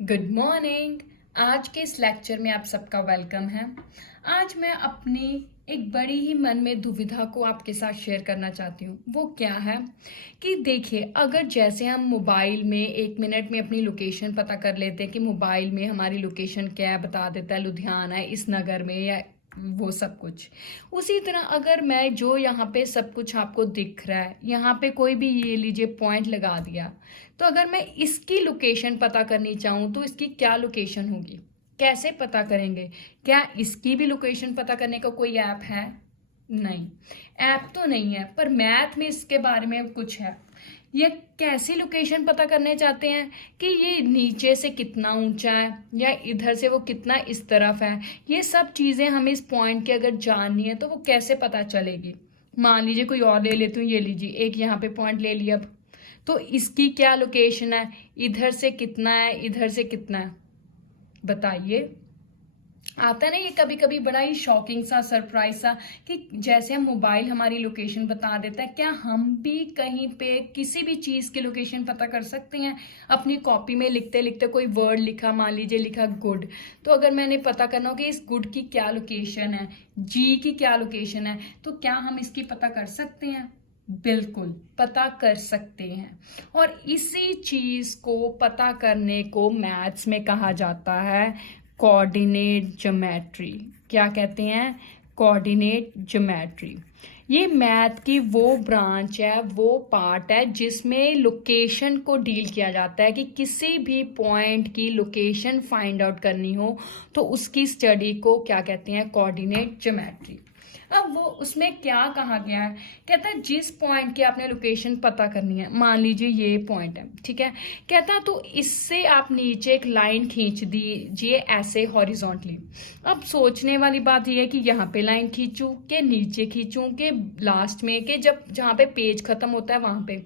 Good morning. आज के इस लेक्चर में आप सबका वेलकम है। आज मैं अपनी एक बड़ी ही मन में दुविधा को आपके साथ शेयर करना चाहती हूँ। वो क्या है कि देखिए, अगर जैसे हम मोबाइल में 1 मिनट में अपनी लोकेशन पता कर लेते हैं कि मोबाइल में हमारी लोकेशन क्या है, बता देता है लुधियाना है, इस नगर में, या वो सब कुछ। उसी तरह अगर मैं जो यहाँ पे सब कुछ आपको दिख रहा है, यहाँ पे कोई भी ये लीजिए पॉइंट लगा दिया, तो अगर मैं इसकी लोकेशन पता करनी चाहूँ तो इसकी क्या लोकेशन होगी, कैसे पता करेंगे? क्या इसकी भी लोकेशन पता करने का कोई ऐप है? नहीं, ऐप तो नहीं है, पर मैथ में इसके बारे में कुछ है। ये कैसी लोकेशन पता करने चाहते हैं कि ये नीचे से कितना ऊंचा है या इधर से वो कितना इस तरफ है। ये सब चीजें हमें इस पॉइंट की अगर जाननी है तो वो कैसे पता चलेगी? मान लीजिए कोई और ले लेती हूँ, ये लीजिए एक यहाँ पे पॉइंट ले लिया। अब तो इसकी क्या लोकेशन है, इधर से कितना है, इधर से कितना है, बताइए। आता है ना ये कभी कभी बड़ा ही शॉकिंग सा, सरप्राइज सा, कि जैसे हम मोबाइल हमारी लोकेशन बता देता है, क्या हम भी कहीं पे किसी भी चीज की लोकेशन पता कर सकते हैं? अपनी कॉपी में लिखते लिखते कोई वर्ड लिखा, मान लीजिए लिखा गुड, तो अगर मैंने पता करना हो कि इस गुड की क्या लोकेशन है, जी की क्या लोकेशन है, तो क्या हम इसकी पता कर सकते हैं? बिल्कुल पता कर सकते हैं। और इसी चीज को पता करने को मैथ्स में कहा जाता है कोऑर्डिनेट ज्योमेट्री। क्या कहते हैं? Coordinate geometry. ये मैथ की वो ब्रांच है, वो पार्ट है जिसमें लोकेशन को डील किया जाता है कि किसी भी पॉइंट की लोकेशन फाइंड आउट करनी हो तो उसकी स्टडी को क्या कहते हैं? Coordinate geometry. अब वो उसमें क्या कहा गया है, कहता है जिस पॉइंट की आपने लोकेशन पता करनी है, मान लीजिए ये पॉइंट है, ठीक है, कहता तो इससे आप नीचे एक लाइन खींच दीजिए ऐसे हॉरिजॉन्टली। अब सोचने वाली बात यह है कि यहाँ पे लाइन खींचूं के नीचे खींचूं के लास्ट में के जब जहाँ पे पेज खत्म होता है वहां पे।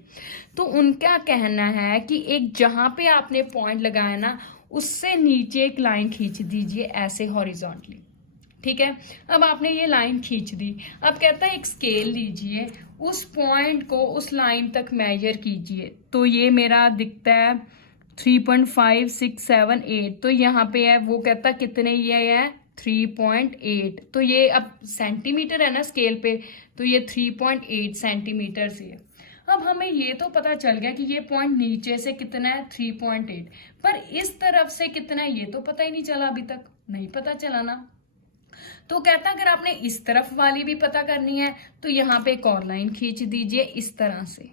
तो उनका कहना है कि एक जहां पे आपने पॉइंट लगाया ना, उससे नीचे एक लाइन खींच दीजिए ऐसे हॉरिजॉन्टली। ठीक है, अब आपने ये लाइन खींच दी। अब कहता है एक स्केल लीजिए, उस पॉइंट को उस लाइन तक मेजर कीजिए। तो ये मेरा दिखता है 3.5678, तो यहाँ पे है, वो कहता कितने ये है 3.8। तो ये अब सेंटीमीटर है ना स्केल पे, तो ये 3.8 सेंटीमीटर से है। अब हमें ये तो पता चल गया कि ये पॉइंट नीचे से कितना है 3.8, पर इस तरफ से कितना है ये तो पता ही नहीं चला, अभी तक नहीं पता चला ना। तो कहता अगर आपने इस तरफ वाली भी पता करनी है तो यहाँ पे एक और लाइन खींच दीजिए इस तरह से।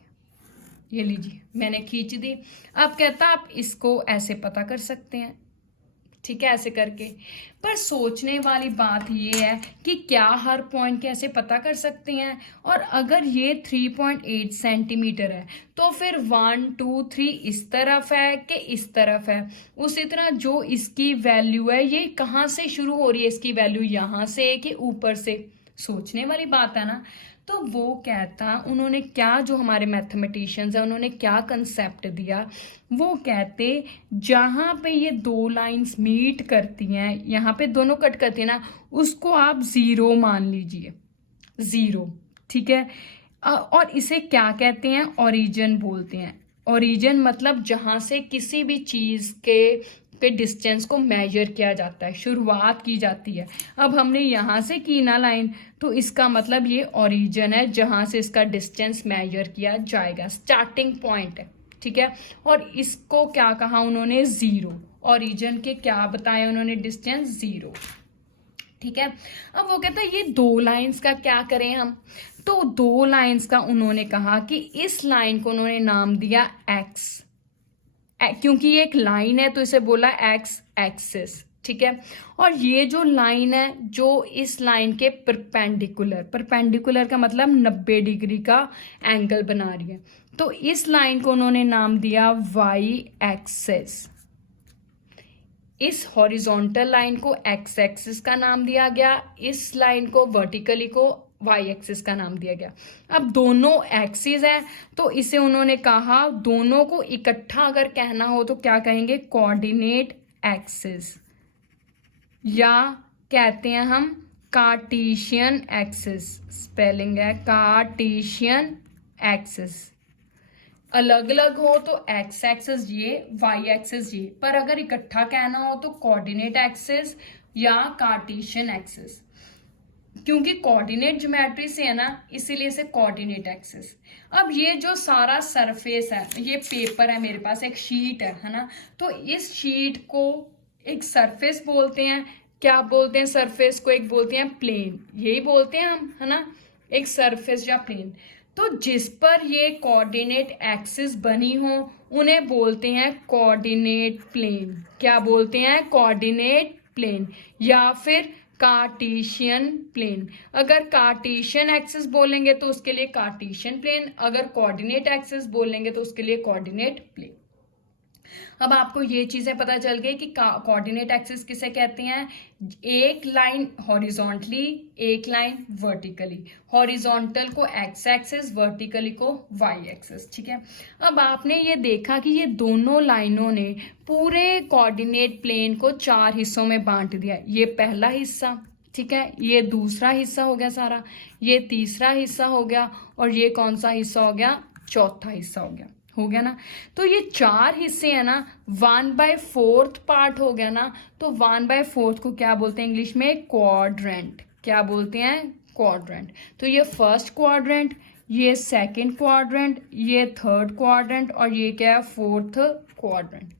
ये लीजिए मैंने खींच दी। अब कहता आप इसको ऐसे पता कर सकते हैं, ठीक है, ऐसे करके। पर सोचने वाली बात ये है कि क्या हर पॉइंट कैसे पता कर सकते हैं? और अगर ये 3.8 सेंटीमीटर है तो फिर 1 2 3 इस तरफ है कि इस तरफ है? उसी तरह जो इसकी वैल्यू है ये कहाँ से शुरू हो रही है, इसकी वैल्यू यहाँ से कि ऊपर से? सोचने वाली बात है ना। तो वो कहता, उन्होंने क्या, जो हमारे मैथमेटिशियंस हैं उन्होंने क्या कंसेप्ट दिया, वो कहते जहां पे ये दो लाइंस मीट करती हैं, यहाँ पे दोनों कट करती है ना, उसको आप जीरो मान लीजिए, जीरो। ठीक है, और इसे क्या कहते हैं? ओरिजिन बोलते हैं। ओरिजिन मतलब जहां से किसी भी चीज के डिस्टेंस को मेजर किया जाता है, शुरुआत की जाती है। अब हमने यहां से की ना लाइन, तो इसका मतलब ये ओरिजिन है जहां से इसका डिस्टेंस मेजर किया जाएगा, स्टार्टिंग पॉइंट है। ठीक है, और इसको क्या कहा उन्होंने? जीरो। ओरिजिन के क्या बताया उन्होंने? Distance zero. ठीक है, अब वो कहता है ये दो लाइंस का क्या करें हम? तो दो लाइंस का उन्होंने कहा कि इस लाइन को उन्होंने नाम दिया एक्स, क्योंकि ये एक लाइन है तो इसे बोला एक्स एक्सिस। ठीक है, और ये जो लाइन है जो इस लाइन के परपेंडिकुलर, परपेंडिकुलर का मतलब 90 डिग्री का एंगल बना रही है, तो इस लाइन को उन्होंने नाम दिया वाई एक्सिस। इस हॉरिजॉन्टल लाइन को एक्स एक्सिस का नाम दिया गया, इस लाइन को वर्टिकली को वाई एक्सिस का नाम दिया गया। अब दोनों एक्सिस है तो इसे उन्होंने कहा, दोनों को इकट्ठा अगर कहना हो तो क्या कहेंगे? कोऑर्डिनेट एक्सिस, या कहते हैं हम कार्टेशियन एक्सिस। स्पेलिंग है कार्टेशियन एक्सिस। अलग अलग हो तो एक्स एक्सिस ये, वाई एक्सिस ये, पर अगर इकट्ठा कहना हो तो कोऑर्डिनेट एक्सिस या कार्टेशियन एक्सिस। क्योंकि कोऑर्डिनेट ज्योमेट्री से है ना, इसीलिए से कोऑर्डिनेट एक्सिस। अब ये जो सारा सरफेस है, ये पेपर है मेरे पास, एक शीट है ना, तो इस शीट को एक सरफेस बोलते हैं। क्या बोलते हैं सरफेस को? एक बोलते हैं प्लेन, यही बोलते हैं हम, है ना, एक सरफेस या प्लेन। तो जिस पर ये कोऑर्डिनेट एक्सिस बनी हो उन्हें बोलते हैं कोऑर्डिनेट प्लेन। क्या बोलते हैं? कोऑर्डिनेट प्लेन या फिर कार्टेशियन प्लेन। अगर कार्टेशियन एक्सिस बोलेंगे तो उसके लिए कार्टेशियन प्लेन, अगर कोऑर्डिनेट एक्सिस बोलेंगे तो उसके लिए कोऑर्डिनेट प्लेन। अब आपको ये चीजें पता चल गई कि कोऑर्डिनेट एक्सिस किसे कहते हैं? एक लाइन हॉरिजॉन्टली, एक लाइन वर्टिकली। हॉरिजॉन्टल को एक्स एक्सिस, वर्टिकली को वाई एक्सिस। ठीक है, अब आपने ये देखा कि ये दोनों लाइनों ने पूरे कोऑर्डिनेट प्लेन को 4 हिस्सों में बांट दिया। ये पहला हिस्सा, ठीक है, ये दूसरा हिस्सा हो गया सारा, ये तीसरा हिस्सा हो गया, और ये कौन सा हिस्सा हो गया? चौथा हिस्सा हो गया ना। तो ये 4 हिस्से हैं ना, 1/4 पार्ट हो गया ना। तो 1/4 को क्या बोलते हैं इंग्लिश में? क्वाड्रेंट। क्या बोलते हैं? क्वाड्रेंट। तो ये फर्स्ट क्वाड्रेंट, ये सेकंड क्वाड्रेंट, ये थर्ड क्वाड्रेंट, और ये क्या है? Fourth quadrant.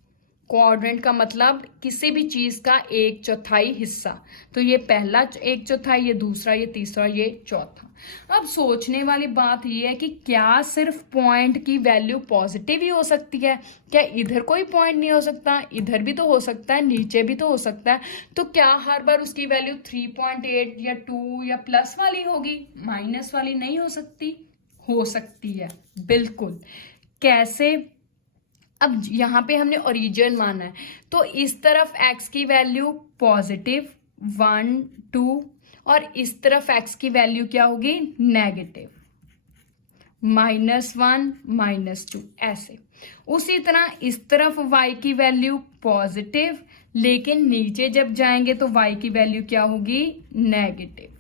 क्वाड्रेंट का मतलब किसी भी चीज का 1/4 हिस्सा। तो ये पहला 1/4, ये दूसरा, ये तीसरा, ये चौथा। अब सोचने वाली बात ये है कि क्या सिर्फ पॉइंट की वैल्यू पॉजिटिव ही हो सकती है? क्या इधर कोई पॉइंट नहीं हो सकता? इधर भी तो हो सकता है, नीचे भी तो हो सकता है। तो क्या हर बार उसकी वैल्यू 3.8 या 2 या प्लस वाली होगी, माइनस वाली नहीं हो सकती? हो सकती है, बिल्कुल। कैसे? अब यहां पे हमने ओरिजिन माना है, तो इस तरफ x की वैल्यू पॉजिटिव 1 2, और इस तरफ x की वैल्यू क्या होगी? नेगेटिव -1 -2, ऐसे। उसी तरह इस तरफ y की वैल्यू पॉजिटिव, लेकिन नीचे जब जाएंगे तो y की वैल्यू क्या होगी? नेगेटिव।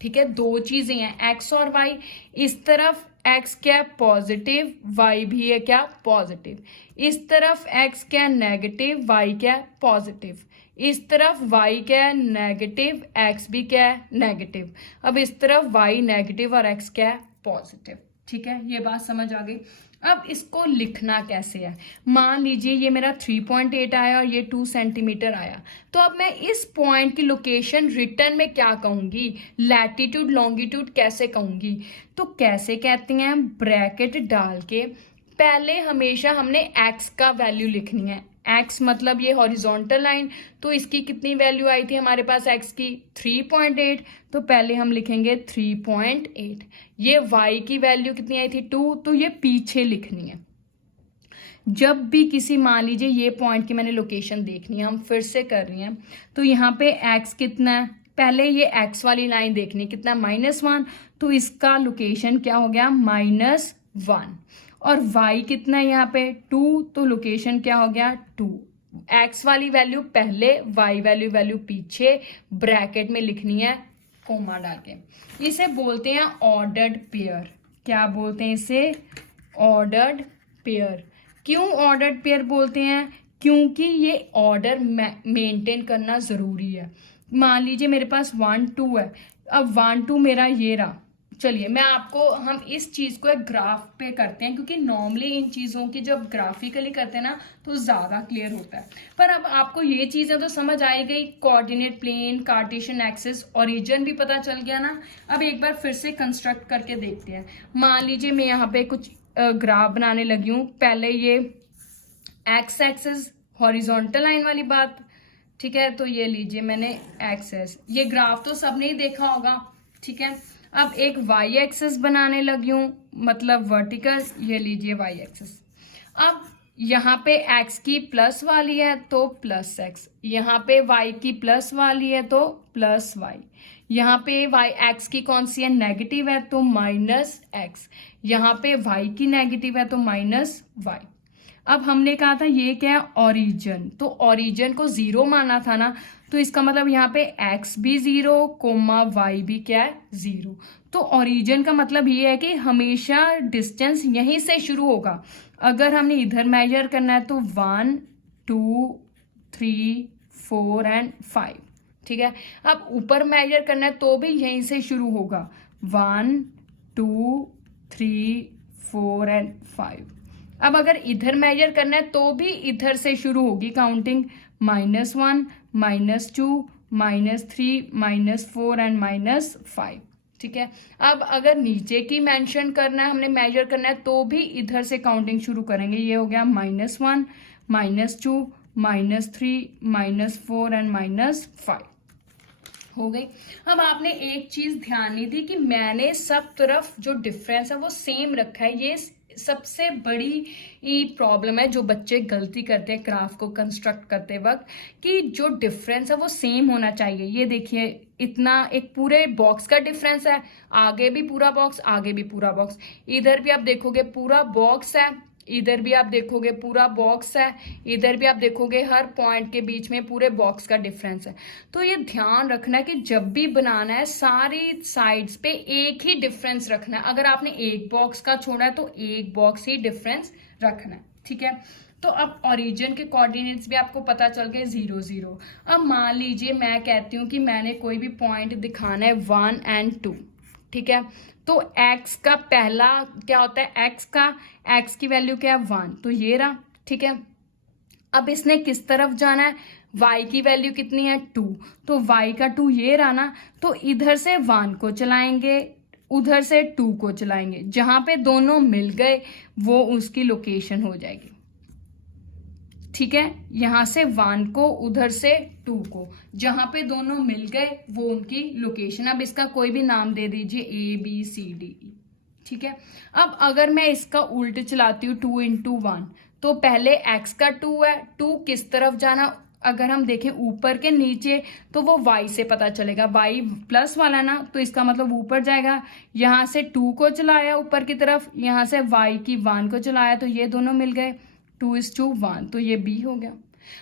ठीक है, दो चीजें हैं x और y। इस तरफ x क्या? पॉजिटिव, y भी है क्या? पॉजिटिव। इस तरफ x क्या? नेगेटिव, y क्या? पॉजिटिव। इस तरफ y क्या है? नेगेटिव, x भी क्या है? नेगेटिव। अब इस तरफ y नेगेटिव और x क्या है? पॉजिटिव। ठीक है, ये बात समझ आ गई। अब इसको लिखना कैसे है? मान लीजिए ये मेरा 3.8 आया और ये 2 सेंटीमीटर आया, तो अब मैं इस पॉइंट की लोकेशन रिटर्न में क्या कहूंगी? लैटिट्यूड लॉन्गिट्यूड कैसे कहूंगी? तो कैसे कहते हैं? ब्रैकेट डाल के पहले हमेशा हमने x का वैल्यू लिखनी है। x मतलब ये हॉरिजॉन्टल लाइन, तो इसकी कितनी वैल्यू आई थी हमारे पास x की? 3.8। तो पहले हम लिखेंगे 3.8। ये y की वैल्यू कितनी आई थी? 2, तो ये पीछे लिखनी है। जब भी किसी, मान लीजिए ये पॉइंट की मैंने लोकेशन देखनी है, हम फिर से कर रही हैं, तो यहाँ पे x कितना है? पहले ये x वाली लाइन देखनी है, कितना? -1, तो इसका लोकेशन क्या हो गया? -1। और y कितना है यहाँ पे? 2, तो लोकेशन क्या हो गया? 2। x वाली वैल्यू पहले, y वैल्यू पीछे, ब्रैकेट में लिखनी है कोमा डाल के। इसे बोलते हैं ऑर्डर्ड पेयर। क्या बोलते हैं इसे? Ordered pair. क्यों ऑर्डर्ड पेयर बोलते हैं? क्योंकि ये ऑर्डर मेंटेन करना जरूरी है। मान लीजिए मेरे पास 1 2 है, अब 1 2 मेरा ये रहा। चलिए मैं आपको, हम इस चीज को एक ग्राफ पे करते हैं, क्योंकि नॉर्मली इन चीजों की जब ग्राफिकली करते हैं ना तो ज्यादा क्लियर होता है। पर अब आपको ये चीजें तो समझ आई गई, coordinate plane, cartesian axis, origin भी पता चल गया ना। अब एक बार फिर से कंस्ट्रक्ट करके देखते हैं। मान लीजिए मैं यहाँ पे कुछ ग्राफ बनाने लगी हूँ। पहले ये एक्स एक्सिस, हॉरिजॉन्टल लाइन वाली बात, ठीक है, तो ये लीजिए मैंने एक्सेस, ये ग्राफ तो सबने ही देखा होगा। ठीक है, अब एक वाई एक्सिस बनाने लगी हूं, मतलब वर्टिकल, ये लीजिए वाई एक्सिस। अब यहाँ पे x की प्लस वाली है तो प्लस x, यहाँ पे y की प्लस वाली है तो प्लस y, यहाँ पे x की कौन सी है? नेगेटिव है तो माइनस x, यहाँ पे y की नेगेटिव है तो माइनस y। अब हमने कहा था ये क्या है? ओरिजिन, तो ओरिजिन को 0 माना था ना, तो इसका मतलब यहाँ पे x भी 0 कोमा y भी क्या है 0। तो ओरिजिन का मतलब ये है कि हमेशा डिस्टेंस यहीं से शुरू होगा। अगर हमने इधर मेजर करना है तो 1 2 3 4 एंड 5, ठीक है। अब ऊपर मेजर करना है तो भी यहीं से शुरू होगा 1 2 3 4 एंड 5। अब अगर इधर मेजर करना है तो भी इधर से शुरू होगी काउंटिंग -1 -2 -3 -4 एंड -5, ठीक है। अब अगर नीचे की मेंशन करना है, हमने मेजर करना है तो भी इधर से काउंटिंग शुरू करेंगे। ये हो गया -1 -2 -3 -4 एंड -5 हो गई। अब आपने एक चीज ध्यान नहीं दी कि मैंने सब तरफ जो डिफरेंस है वो सेम रखा है। ये सबसे बड़ी प्रॉब्लम है जो बच्चे गलती करते हैं क्राफ्ट को कंस्ट्रक्ट करते वक्त, कि जो डिफरेंस है वो सेम होना चाहिए। ये देखिए इतना एक पूरे बॉक्स का डिफरेंस है, आगे भी पूरा बॉक्स, आगे भी पूरा बॉक्स, इधर भी आप देखोगे पूरा बॉक्स है, इधर भी आप देखोगे पूरा बॉक्स है, इधर भी आप देखोगे हर पॉइंट के बीच में पूरे बॉक्स का डिफरेंस है। तो ये ध्यान रखना कि जब भी बनाना है सारी साइड्स पे एक ही डिफरेंस रखना है। अगर आपने एक बॉक्स का छोड़ा है तो एक बॉक्स ही डिफरेंस रखना है, ठीक है। तो अब ओरिजिन के कोऑर्डिनेट्स भी आपको पता चल गए 0 0। अब मान लीजिए मैं कहती हूँ कि मैंने कोई भी पॉइंट दिखाना है 1 एंड 2, ठीक है। तो x का पहला क्या होता है, x की वैल्यू क्या है 1, तो ये रहा, ठीक है। अब इसने किस तरफ जाना है, y की वैल्यू कितनी है 2, तो y का 2 ये रहा ना, तो इधर से 1 को चलाएंगे, उधर से 2 को चलाएंगे, जहां पे दोनों मिल गए वो उसकी लोकेशन हो जाएगी, ठीक है। यहां से 1 को, उधर से 2 को, जहां पे दोनों मिल गए वो उनकी लोकेशन। अब इसका कोई भी नाम दे दीजिए ABCDE, ठीक है। अब अगर मैं इसका उल्ट चलाती हूँ 2 × 1, तो पहले x का 2 है, 2 किस तरफ जाना, अगर हम देखें ऊपर के नीचे तो वो y से पता चलेगा, y प्लस वाला ना, तो इसका मतलब ऊपर जाएगा। यहां से 2 को चलाया ऊपर की तरफ, यहां से y की 1 को चलाया, तो ये दोनों मिल गए 2:1, तो ये B हो गया।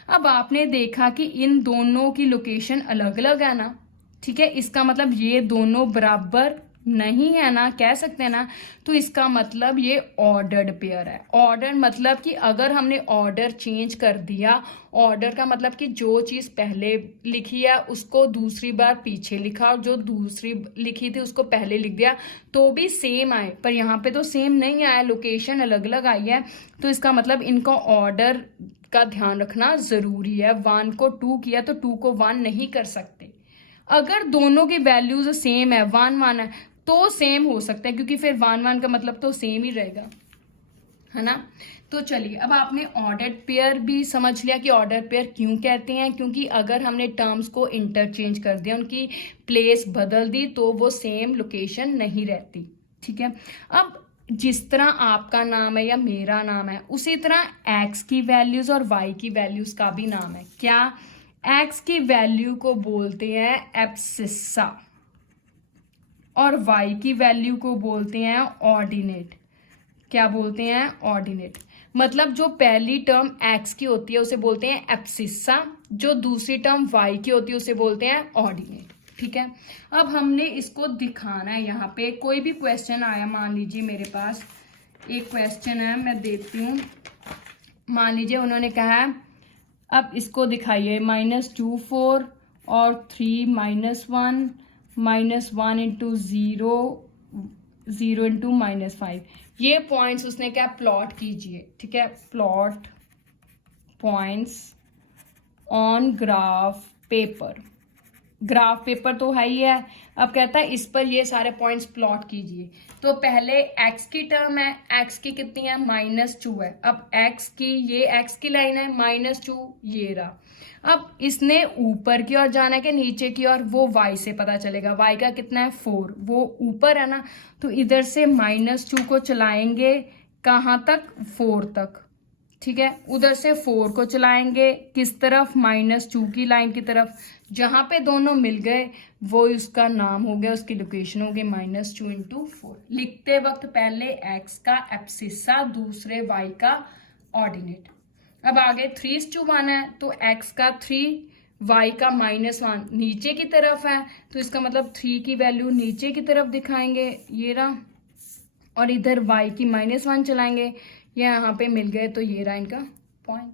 अब आपने देखा कि इन दोनों की लोकेशन अलग अलग है ना, ठीक है। इसका मतलब ये दोनों बराबर नहीं है ना, कह सकते हैं ना। तो इसका मतलब ये ऑर्डर्ड पेयर है। ऑर्डर मतलब कि अगर हमने ऑर्डर चेंज कर दिया, ऑर्डर का मतलब कि जो चीज पहले लिखी है उसको दूसरी बार पीछे लिखा, और जो दूसरी लिखी थी उसको पहले लिख दिया, तो भी सेम आए। पर यहाँ पे तो सेम नहीं आया, लोकेशन अलग अलग आई है। तो इसका मतलब इनका ऑर्डर का ध्यान रखना जरूरी है। 1 को 2 किया तो 2 को 1 नहीं कर सकते। अगर दोनों की वैल्यूज सेम है, 1 1 है, तो सेम हो सकता है, क्योंकि फिर 1 1 का मतलब तो सेम ही रहेगा, है ना। तो चलिए, अब आपने ऑर्डर्ड पेयर भी समझ लिया कि ऑर्डर पेयर क्यों कहते हैं, क्योंकि अगर हमने टर्म्स को इंटरचेंज कर दिया, उनकी प्लेस बदल दी, तो वो सेम लोकेशन नहीं रहती, ठीक है। अब जिस तरह आपका नाम है या मेरा नाम है, उसी तरह x की वैल्यूज और y की वैल्यूज का भी नाम है। क्या, x की वैल्यू को बोलते हैं एब्सिस्सा और y की वैल्यू को बोलते हैं ऑर्डिनेट। क्या बोलते हैं, ऑर्डिनेट। मतलब जो पहली टर्म x की होती है उसे बोलते हैं एब्सिस्सा, जो दूसरी टर्म y की होती है उसे बोलते हैं ऑर्डिनेट, ठीक है। अब हमने इसको दिखाना है। यहाँ पे कोई भी क्वेश्चन आया, मान लीजिए मेरे पास एक क्वेश्चन है, मैं देती हूँ। मान लीजिए उन्होंने कहा है अब इसको दिखाइए -2 4 और 3 -1 -1 × 0 0 × -5। ये पॉइंट्स उसने क्या, प्लॉट कीजिए, ठीक है। Plot points on graph paper. Graph paper तो है ही है। अब कहता है इस पर ये सारे पॉइंट्स प्लॉट कीजिए। तो पहले x की टर्म है, x की कितनी है, -2 है। अब x की, ये x की लाइन है, -2 ये रहा। अब इसने ऊपर की ओर जाना है कि नीचे की ओर, वो y से पता चलेगा। y का कितना है 4, वो ऊपर है ना, तो इधर से -2 को चलाएंगे कहाँ तक, 4 तक, ठीक है। उधर से 4 को चलाएंगे किस तरफ, -2 की लाइन की तरफ, जहां पे दोनों मिल गए वो उसका नाम हो गया, उसकी लोकेशन हो गई -2 × 4। लिखते वक्त पहले x का एब्सिस्सा, दूसरे y का ऑर्डिनेट। अब आगे 3:1 है, तो x का 3, y का -1 नीचे की तरफ है, तो इसका मतलब 3 की वैल्यू नीचे की तरफ दिखाएंगे, ये रहा, और इधर y की -1 चलाएंगे, ये यहाँ पे मिल गए, तो ये रहा इनका पॉइंट।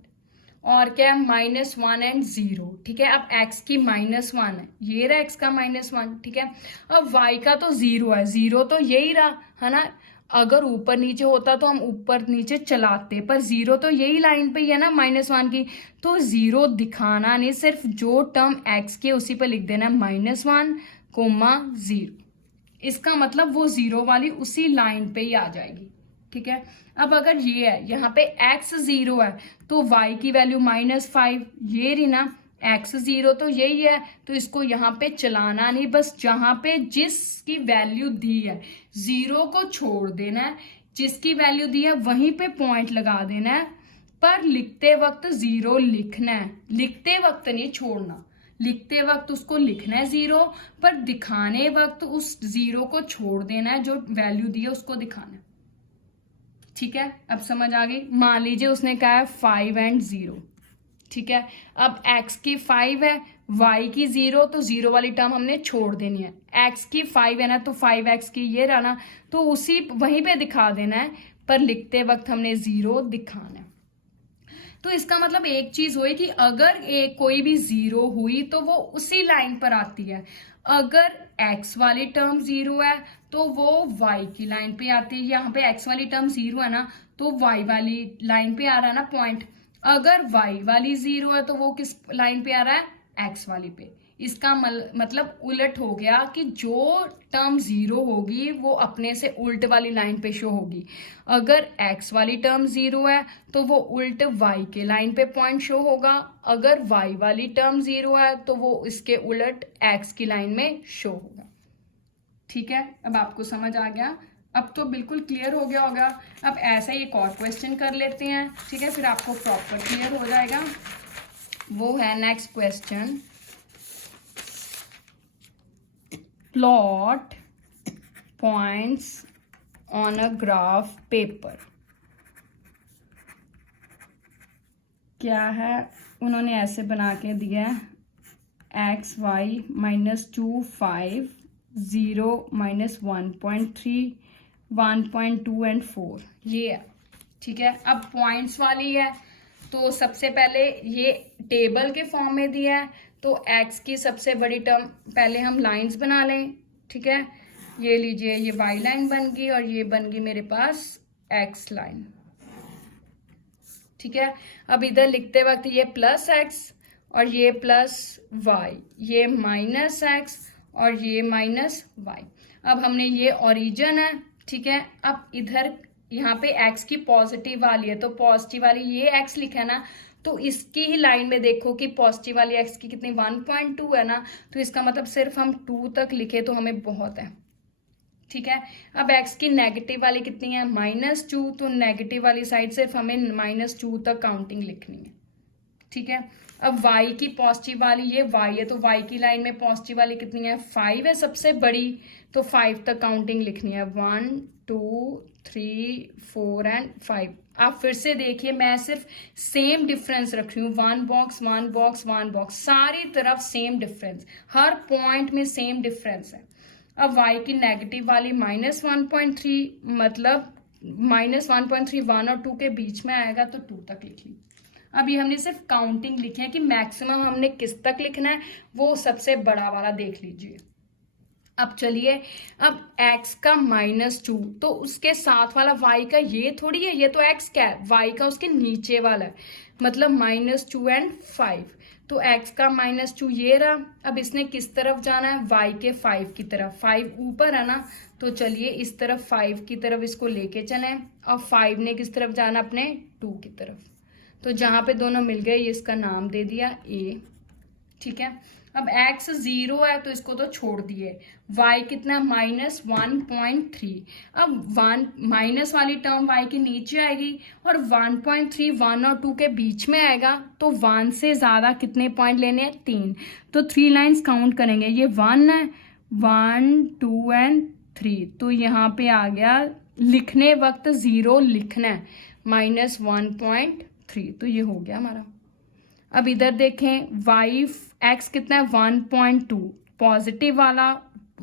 और क्या है, -1 एंड 0, ठीक है। अब x की -1 है, ये रहा x का -1, ठीक है। अब y का तो 0 है, 0 तो यही रहा है ना, अगर ऊपर नीचे होता तो हम ऊपर नीचे चलाते, पर 0 तो यही लाइन पे ही है ना -1 की, तो 0 दिखाना नहीं, सिर्फ जो टर्म x की उसी पे लिख देना, -1, 0। इसका मतलब वो 0 वाली उसी लाइन पे ही आ जाएगी, ठीक है। अब अगर ये है, यहाँ पे x 0 है, तो y की वैल्यू -5, ये रही ना, x 0 तो यही है, तो इसको यहाँ पे चलाना नहीं, बस जहां पे जिसकी वैल्यू दी है 0 को छोड़ देना है, जिसकी वैल्यू दी है वहीं पे पॉइंट लगा देना है, पर लिखते वक्त 0 लिखना है, लिखते वक्त नहीं छोड़ना, लिखते वक्त उसको लिखना है 0, पर दिखाने वक्त उस 0 को छोड़ देना है, जो वैल्यू दी है उसको दिखाना है, ठीक है। अब समझ आ गई। मान लीजिए उसने कहा है 5 एंड 0, ठीक है। अब x की 5 है, y की 0, तो 0 वाली टर्म हमने छोड़ देनी है, x की 5 है ना, तो 5x की ये रहा ना, तो उसी वहीं पे दिखा देना है, पर लिखते वक्त हमने 0 दिखाना है। तो इसका मतलब एक चीज हुई कि अगर कोई भी 0 हुई तो वो उसी लाइन पर आती है, अगर x वाली टर्म 0 है तो वो y की लाइन पे आती है, यहाँ पे x वाली टर्म 0 है ना, तो y वाली लाइन पे आ रहा है ना पॉइंट, अगर y वाली 0 है तो वो किस लाइन पे आ रहा है, x वाली पे। इसका मतलब उलट हो गया कि जो टर्म 0 होगी वो अपने से उल्ट वाली लाइन पे शो होगी, अगर x वाली टर्म 0 है तो वो उल्ट y के लाइन पे पॉइंट शो होगा, अगर y वाली टर्म 0 है तो वो इसके उलट x की लाइन में शो होगा, ठीक है। अब आपको समझ आ गया, अब तो बिल्कुल क्लियर हो गया होगा। अब ऐसा ही एक और क्वेश्चन कर लेते हैं, ठीक है, फिर आपको प्रॉपर क्लियर हो जाएगा। वो है next question, plot points on a graph paper. क्या है, उन्होंने ऐसे बना के दिया है, x y -2 5 0 -1.3 1.2 एंड 4, ये है, ठीक है। अब पॉइंट्स वाली है, तो सबसे पहले ये टेबल के फॉर्म में दिया है, तो x की सबसे बड़ी टर्म, पहले हम लाइंस बना लें, ठीक है। ये लीजिए, ये y लाइन बन गई और ये बन गई मेरे पास x लाइन, ठीक है। अब इधर लिखते वक्त ये +x और ये +y, ये -x और ये -y। अब हमने ये ओरिजिन है, ठीक है। अब इधर यहाँ पे x की पॉजिटिव वाली है, तो पॉजिटिव वाली ये x लिखा है ना, तो इसकी ही लाइन में देखो कि पॉजिटिव वाली x की कितनी 1.2 है ना, तो इसका मतलब सिर्फ हम 2 तक लिखे तो हमें बहुत है, ठीक है। अब x की नेगेटिव वाली कितनी है, -2, तो नेगेटिव वाली साइड सिर्फ हमें -2 तक काउंटिंग लिखनी है, ठीक है। अब y की पॉजिटिव वाली, ये y है, तो y की लाइन में पॉजिटिव वाली कितनी है, 5 है सबसे बड़ी, तो 5 तक काउंटिंग लिखनी है, 1 2 3 4 एंड 5। आप फिर से देखिए, मैं सिर्फ सेम डिफरेंस रख रही हूँ, 1 बॉक्स 1 बॉक्स 1 बॉक्स, सारी तरफ सेम डिफरेंस, हर पॉइंट में सेम डिफरेंस है। अब y की नेगेटिव वाली -1.3, मतलब -1.3 1 और 2 के बीच में आएगा, तो 2 तक लिख ली। अब ये हमने सिर्फ काउंटिंग लिखी है कि मैक्सिमम हमने किस तक लिखना है, वो सबसे बड़ा वाला देख लीजिए। अब चलिए, अब x का -2, तो उसके साथ वाला y का ये थोड़ी है, ये तो x क्या है, y का उसके नीचे वाला है, मतलब -2 एंड 5, तो x का -2 ये रहा। अब इसने किस तरफ जाना है, y के 5 की तरफ, 5 ऊपर है ना, तो चलिए इस तरफ 5 की तरफ इसको लेके चले, और 5 ने किस तरफ जाना, अपने 2 की तरफ, तो जहां पे दोनों मिल गए ये इसका नाम दे दिया a, ठीक है। अब x 0 है तो इसको तो छोड़ दिए, y कितना -1.3, अब 1 माइनस वाली टर्म y के नीचे आएगी और 1.3 1 और 2 के बीच में आएगा, तो 1 से ज्यादा कितने पॉइंट लेने हैं, 3, तो 3 लाइंस काउंट करेंगे, ये 1 है, 1 2 एंड 3, तो यहाँ पे आ गया, लिखने वक्त 0 लिखना है, -1.3, तो ये हो गया हमारा। अब इधर देखें y x कितना है 1.2, पॉजिटिव वाला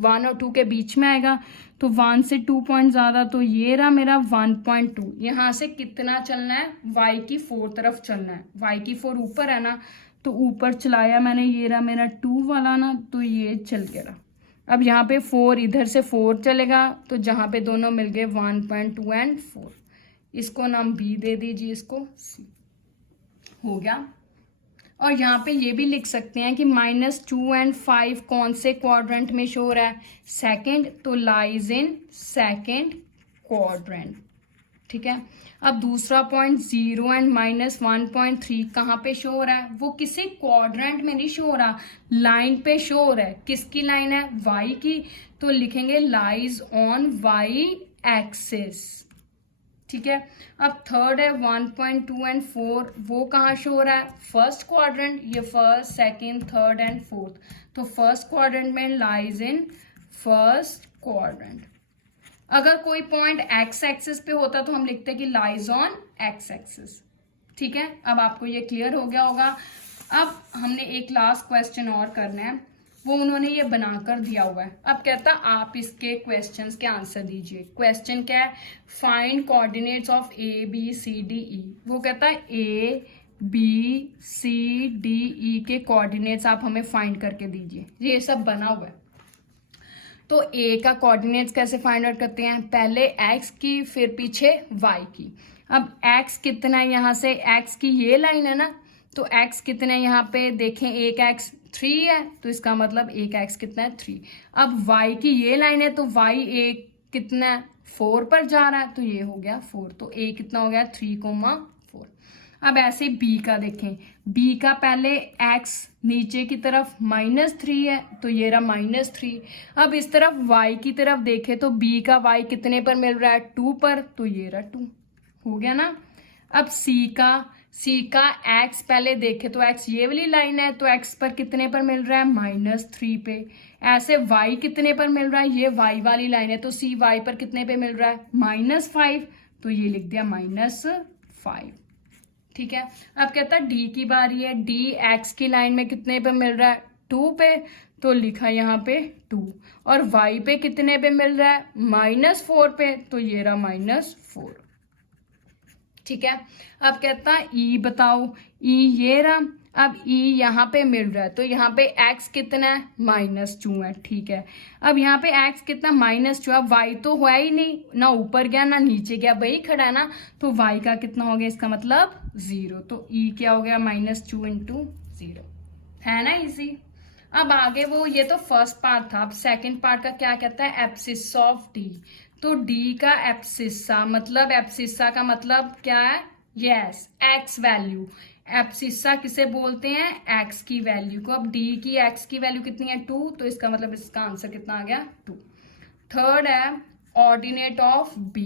1 और 2 के बीच में आएगा, तो 1 से 2 पॉइंट ज़्यादा, तो ये रहा मेरा 1.2। यहाँ से कितना चलना है, y की 4 तरफ चलना है, y की 4 ऊपर है ना, तो ऊपर चलाया मैंने, ये रहा मेरा 2 वाला ना, तो ये चल के रहा। अब यहाँ पे 4, इधर से 4 चलेगा, तो जहाँ पे दोनों मिल गए 1.2 एंड 4, इसको नाम b दे दीजिए, इसको c हो गया। और यहाँ पे ये भी लिख सकते हैं कि -2 एंड 5 कौन से क्वाड्रेंट में शो हो रहा है, सेकंड, तो लाइज इन सेकंड क्वाड्रेंट। ठीक है। अब दूसरा पॉइंट 0 एंड -1.3 कहाँ पे शो हो रहा है, वो किसी क्वाड्रेंट में नहीं शो हो रहा, लाइन पे शो हो रहा है। किसकी लाइन है, y की, तो लिखेंगे लाइज ऑन y एक्सिस। ठीक है। अब थर्ड है 1.2 एंड 4, वो कहाँ शो हो रहा है, फर्स्ट क्वाड्रेंट, ये first second third and fourth, तो फर्स्ट क्वाड्रेंट में लाइज इन फर्स्ट क्वाड्रेंट। अगर कोई पॉइंट एक्स एक्सिस पे होता तो हम लिखते कि लाइज ऑन एक्स एक्सिस। ठीक है, अब आपको ये क्लियर हो गया होगा। अब हमने एक लास्ट क्वेश्चन और करना है, वो उन्होंने ये बनाकर दिया हुआ है। अब कहता आप इसके क्वेश्चंस के आंसर दीजिए। क्वेश्चन क्या है, find coordinates of A B C D E. वो कहता है ए बी सी डी ई के कोऑर्डिनेट्स आप हमें फाइंड करके दीजिए। ये सब बना हुआ है। तो ए का कोऑर्डिनेट्स कैसे फाइंड आउट करते हैं, पहले एक्स की फिर पीछे वाई की। अब एक्स कितना है, यहाँ से एक्स की ये लाइन है ना, तो एक्स कितना है यहाँ पे देखें, एक एक्स 3 है, तो इसका मतलब एक एक्स कितना है 3। अब y की ये लाइन है, तो y एक कितना है 4 पर जा रहा है, तो ये हो गया 4, तो a कितना हो गया 3,4। अब ऐसे b का देखें, b का पहले x नीचे की तरफ -3 है, तो ये रहा -3। अब इस तरफ y की तरफ देखें तो b का y कितने पर मिल रहा है 2 पर, तो ये रहा 2, हो गया ना। अब c का x पहले देखे तो x ये वाली लाइन है, तो x पर कितने पर मिल रहा है -3 पे। ऐसे y कितने पर मिल रहा है, ये y वाली लाइन है, तो c y पर कितने पे मिल रहा है -5, तो ये लिख दिया -5। ठीक है। अब कहता है d की बारी है, d x की लाइन में कितने पे मिल रहा है 2 पे, तो लिखा यहाँ पे 2, और y पे कितने पे मिल रहा है -4 पे, तो ये रहा -4। ठीक है। अब कहता है ई बताओ, ई ये रहा। अब ई यहाँ पे मिल रहा है, तो यहाँ पे x कितना है -2 है। ठीक है। अब यहाँ पे x कितना -2, अब y तो हुआ ही नहीं, ना ऊपर गया ना नीचे गया, वही खड़ा है ना, तो y का कितना हो गया, इसका मतलब 0, तो ई क्या हो गया -2 × 0, है ना इजी। अब आगे वो, ये तो फर्स्ट पार्ट था। अब सेकंड पार्ट का क्या कहता है, एब्सिस ऑफ डी। तो d का एब्सिसा, मतलब एब्सिसा का मतलब क्या है, यस x वैल्यू। एब्सिसा किसे बोलते हैं, x की वैल्यू को। अब d की x की वैल्यू कितनी है 2, तो इसका मतलब इसका आंसर कितना आ गया 2। थर्ड है ऑर्डिनेट ऑफ b।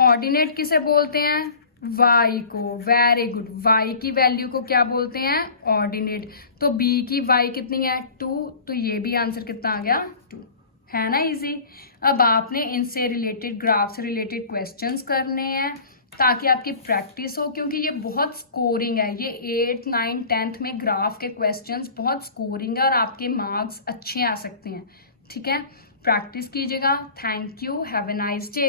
ऑर्डिनेट किसे बोलते हैं, y को, वेरी गुड। y की वैल्यू को क्या बोलते हैं, ऑर्डिनेट। तो b की y कितनी है 2, तो ये भी आंसर कितना आ गया 2, है ना इजी। अब आपने इनसे रिलेटेड, ग्राफ से रिलेटेड क्वेश्चंस करने हैं ताकि आपकी प्रैक्टिस हो, क्योंकि ये बहुत स्कोरिंग है। ये 8th 9th 10th में ग्राफ के क्वेश्चंस बहुत स्कोरिंग है और आपके मार्क्स अच्छे आ सकते हैं। ठीक है, प्रैक्टिस कीजिएगा। Thank you, have a nice day.